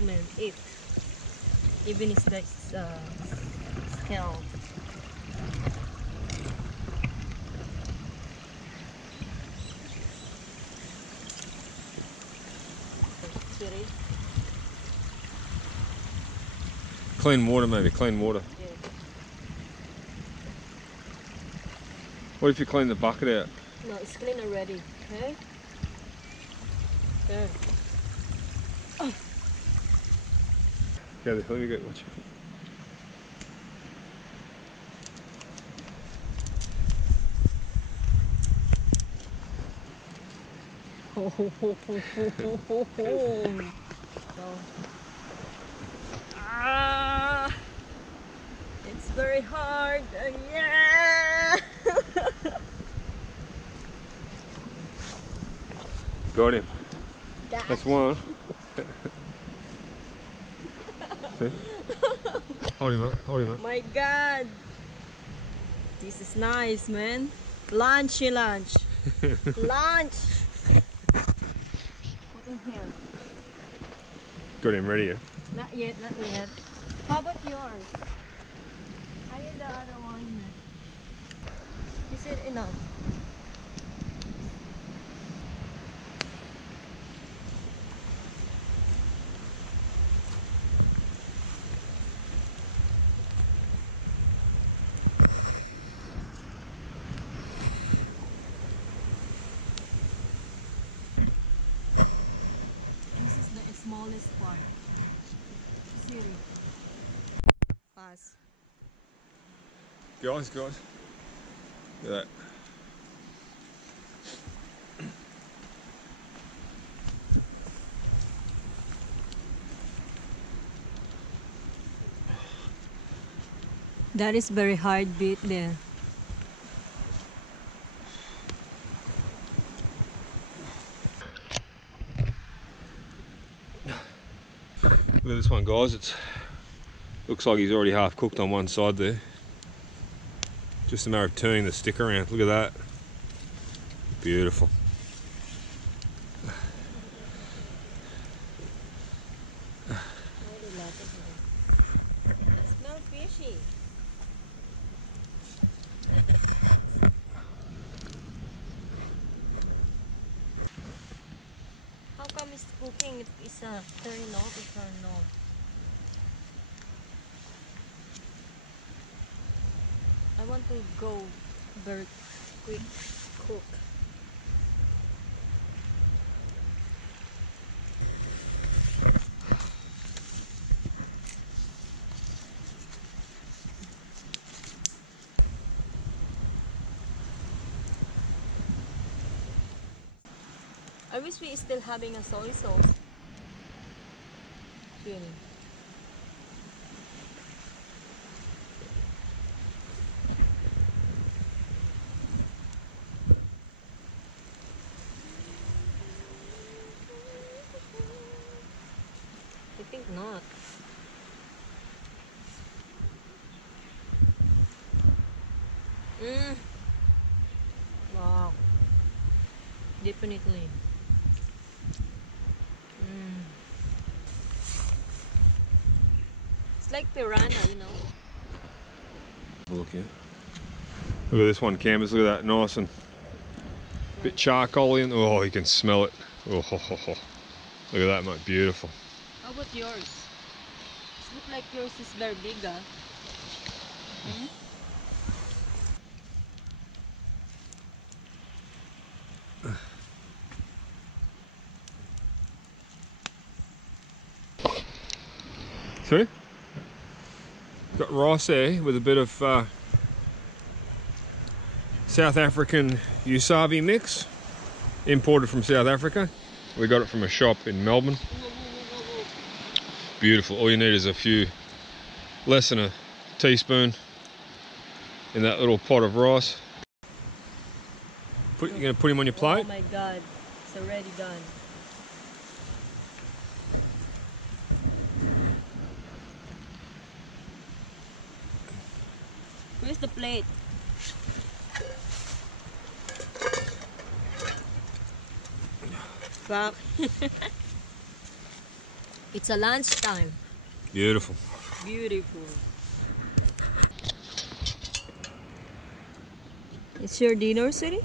smell it. Even it's the scale. Clean water, maybe. Clean water. Yeah. What if you clean the bucket out? No, it's clean already. Okay. There. Oh. Okay, let me get watch. Ah, it's very hard. Yeah. Got him. That's one. See? Hold him up. Hold him up. My God, this is nice, man. Lunchy lunch. Lunch. Put in here. Got him ready. Yeah? Not yet, not yet. How about yours? I need the other one. Is it enough? This is the smallest part. Siri. Pass. Guys. Look at that. That is very hard bit there. Look at this one, guys. It looks like he's already half cooked on one side there. Just a matter of turning the stick around. Look at that. Beautiful. Smell fishy. How come it's cooking? It's a turn off or turn off? I want to go very quick cook. I wish we still having a soy sauce. Really. I think not. Wow. Definitely. It's like piranha, you know. Look here. Look at this one, Canvas. Look at that, nice and bit charcoaly. And oh, you can smell it. Oh, ho, ho, ho. Look at that, mate. Beautiful. How about yours? It looks like yours is very big, huh? See? Got rice there with a bit of South African usavi mix, imported from South Africa. We got it from a shop in Melbourne. Beautiful. All you need is a few, less than a teaspoon in that little pot of rice. You're going to put him on your plate? Oh my God, it's already done. Where's the plate? Back. It's a lunchtime. Beautiful. Beautiful. It's your dinner, sweetie?